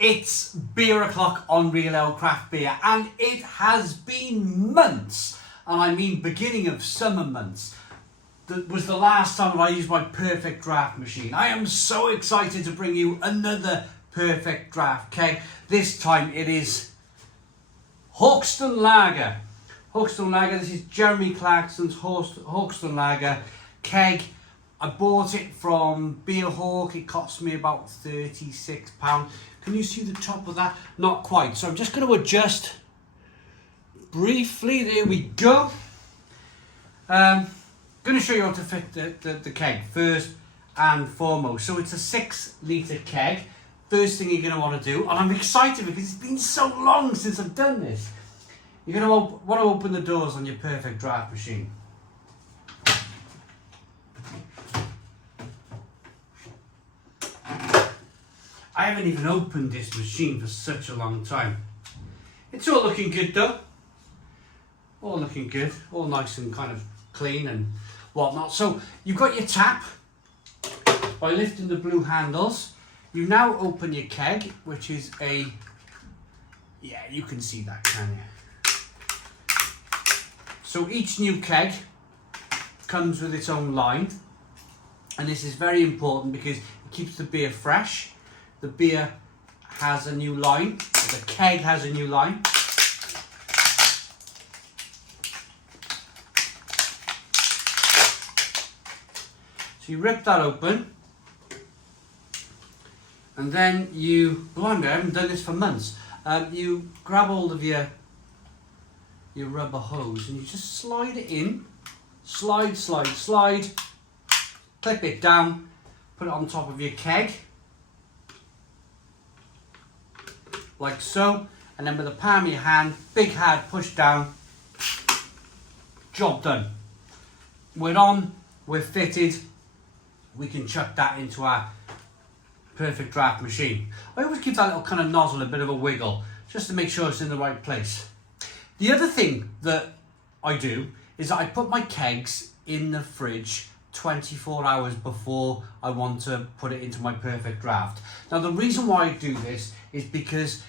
It's beer o'clock on Real Ale Craft Beer, and it has been months, and I mean beginning of summer months. That was the last time I used my perfect draft machine. I am so excited to bring you another perfect draft keg. This time it is Hawkstone Lager. Hawkstone Lager, this is Jeremy Clarkson's Hawkstone Lager keg. I bought it from Beer Hawk. It cost me about £36. Can you see the top of that? Not quite. So I'm just going to adjust briefly. There we go. Going to show you how to fit the keg first and foremost. So it's a 6 litre keg. First thing you're going to want to do, and I'm excited because it's been so long since I've done this. You're going to want to open the doors on your perfect draft machine. I haven't even opened this machine for such a long time. It's all looking good though. All looking good. All nice and kind of clean and whatnot. So you've got your tap. By lifting the blue handles, you now open your keg, which is a... Yeah, you can see that, can you? So each new keg comes with its own line. And this is very important because it keeps the beer fresh. The beer has a new line, the keg has a new line. So you rip that open, and then you, blimey, I haven't done this for months. You grab hold of your rubber hose and you just slide it in, slide, clip it down, put it on top of your keg. Like so, and then with the palm of your hand, big hard push down, job done. We're on, we're fitted, we can chuck that into our perfect draft machine. I always give that little kind of nozzle a bit of a wiggle, just to make sure it's in the right place. The other thing that I do is that I put my kegs in the fridge 24 hours before I want to put it into my perfect draft. Now the reason why I do this is because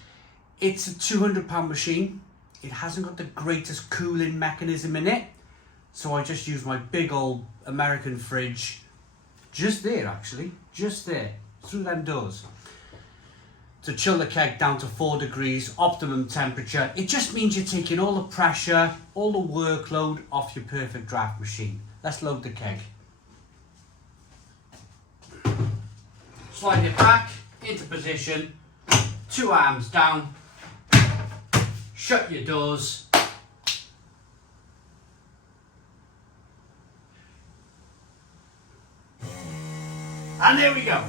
it's a £200 machine. It hasn't got the greatest cooling mechanism in it. So I just use my big old American fridge, just there actually, just there, through them doors, to chill the keg down to 4 degrees, optimum temperature. It just means you're taking all the pressure, all the workload off your perfect draft machine. Let's load the keg. Slide it back into position, 2 arms down, shut your doors, and there we go.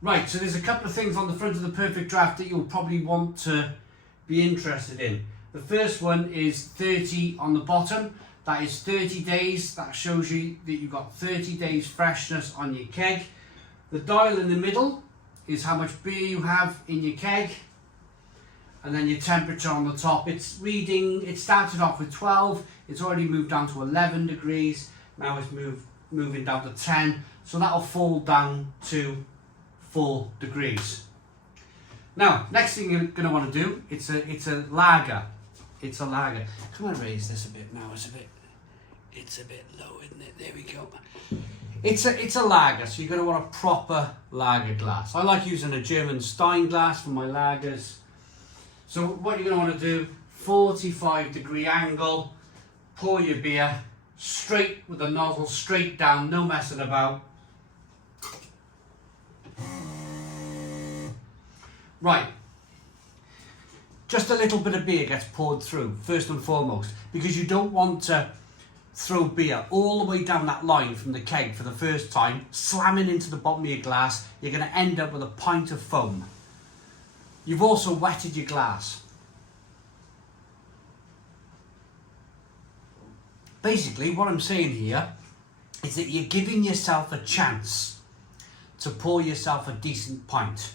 Right, so there's a couple of things on the front of the perfect draft that you'll probably want to be interested in. The first one is 30 on the bottom. That is 30 days. That shows you that you've got 30 days freshness on your keg. The dial in the middle is how much beer you have in your keg. And then your temperature on the top. It's reading, it started off with 12. It's already moved down to 11 degrees. Now it's moving down to 10. So that'll fall down to 4 degrees. Now, next thing you're going to want to do, it's a lager. It's a lager. Can I raise this a bit now? It's a bit low, isn't it? There we go. It's a lager, so you're going to want a proper lager glass. I like using a German Stein glass for my lagers. So what you're going to want to do, 45 degree angle, pour your beer straight with the nozzle, straight down, no messing about. Right. Just a little bit of beer gets poured through, first and foremost, because you don't want to throw beer all the way down that line from the keg for the first time, slamming into the bottom of your glass. You're going to end up with a pint of foam. You've also wetted your glass. Basically, what I'm saying here is that you're giving yourself a chance to pour yourself a decent pint.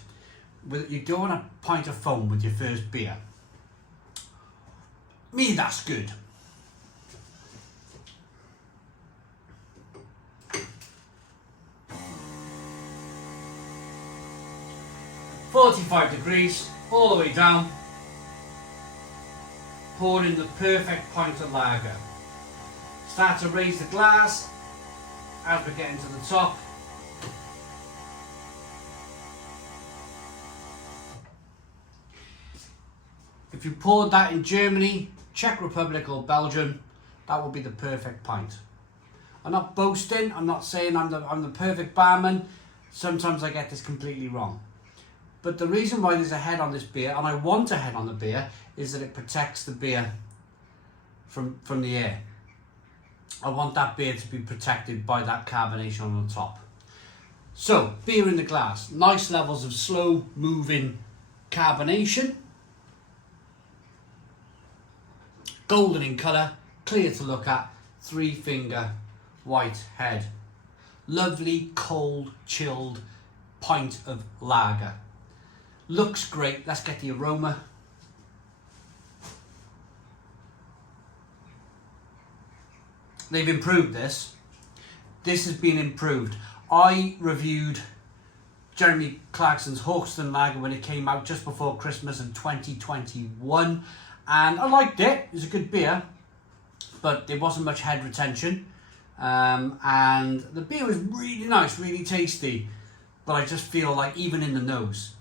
You're doing a pint of foam with your first beer. Me, that's good. 45 degrees, all the way down. Pour in the perfect pint of lager. Start to raise the glass as we're getting to the top. If you poured that in Germany, Czech Republic or Belgium, that would be the perfect pint. I'm not boasting, I'm not saying I'm the perfect barman. Sometimes I get this completely wrong. But the reason why there's a head on this beer, and I want a head on the beer, is that it protects the beer from the air. I want that beer to be protected by that carbonation on the top. So, beer in the glass. Nice levels of slow moving carbonation. Golden in colour, clear to look at, 3-finger white head. Lovely, cold, chilled pint of lager. Looks great. Let's get the aroma. They've improved this. This has been improved. I reviewed Jeremy Clarkson's Hawkstone lager when it came out just before Christmas in 2021, and I liked it. It was a good beer, but there wasn't much head retention, and the beer was really nice, really tasty, but I just feel like even in the nose,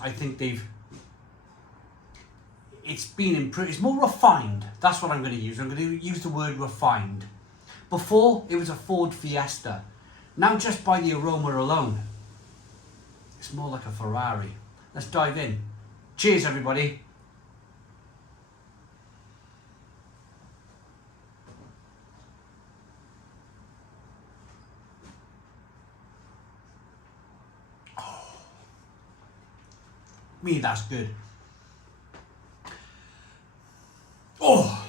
I think it's been improved. It's more refined. That's what I'm going to use. I'm going to use the word refined. Before, it was a Ford Fiesta. Now, just by the aroma alone, it's more like a Ferrari. Let's dive in. Cheers, everybody. Oh, me, that's good. Oh,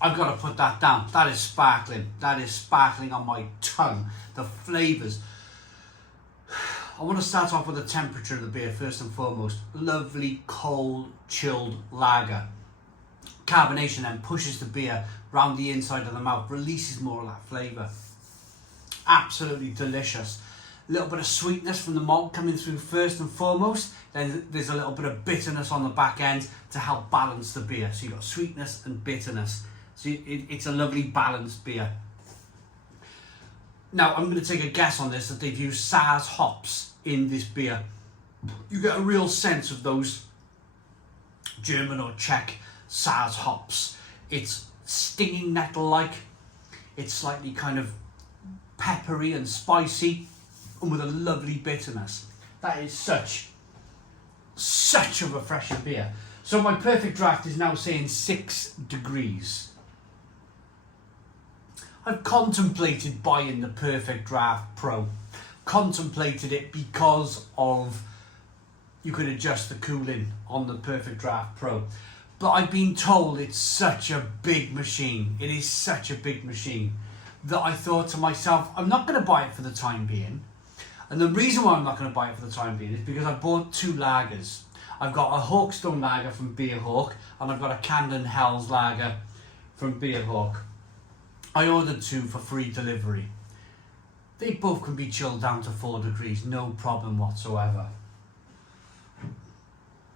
I've got to put that down. That is sparkling. That is sparkling on my tongue. The flavours. I want to start off with the temperature of the beer first and foremost. Lovely, cold, chilled lager. Carbonation then pushes the beer round the inside of the mouth, releases more of that flavour. Absolutely delicious. A little bit of sweetness from the malt coming through first and foremost. Then there's a little bit of bitterness on the back end to help balance the beer. So you've got sweetness and bitterness. So it's a lovely balanced beer. Now I'm going to take a guess on this that they've used Saaz hops in this beer. You get a real sense of those German or Czech Saaz hops. It's stinging nettle-like. It's slightly kind of peppery and spicy, and with a lovely bitterness. That is such a refreshing beer. So my perfect draft is now saying 6 degrees. I've contemplated buying the Perfect Draft Pro. Contemplated it because of you could adjust the cooling on the Perfect Draft Pro. But I've been told it's such a big machine. It is such a big machine that I thought to myself, I'm not going to buy it for the time being. And the reason why I'm not going to buy it for the time being is because I bought 2 lagers. I've got a Hawkstone lager from Beerhawk, and I've got a Camden Hells lager from Beerhawk. I ordered 2 for free delivery. They both can be chilled down to 4 degrees, no problem whatsoever.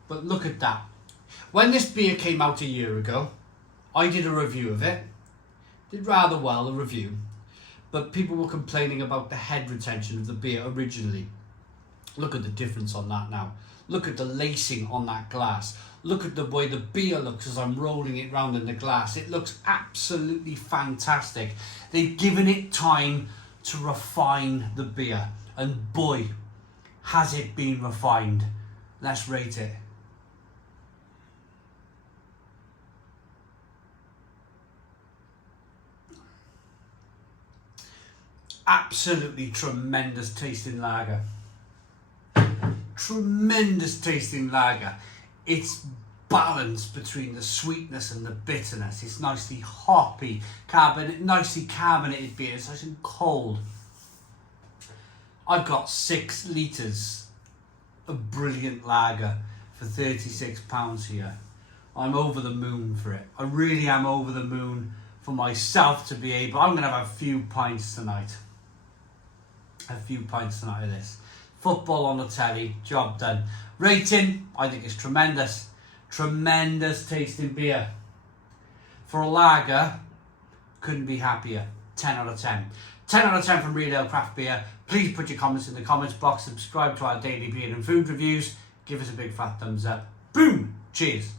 But look at that. When this beer came out a year ago, I did a review of it. Did rather well, a review. But people were complaining about the head retention of the beer originally. Look at the difference on that now. Look at the lacing on that glass. Look at the way the beer looks as I'm rolling it round in the glass. It looks absolutely fantastic. They've given it time to refine the beer. And boy, has it been refined. Let's rate it. Absolutely tremendous tasting lager. Tremendous tasting lager. It's balanced between the sweetness and the bitterness. It's nicely hoppy, nicely carbonated beer. It's nice and cold. I've got 6 litres of brilliant lager for £36 here. I'm over the moon for it. I really am over the moon for myself to be able. I'm going to have a few pints tonight. a few pints tonight of this. Football on the telly, job done. Rating, I think it's tremendous. Tremendous tasting beer. For a lager, couldn't be happier. 10 out of 10. 10 out of 10 from Real Ale Craft Beer. Please put your comments in the comments box. Subscribe to our daily beer and food reviews. Give us a big fat thumbs up. Boom! Cheers.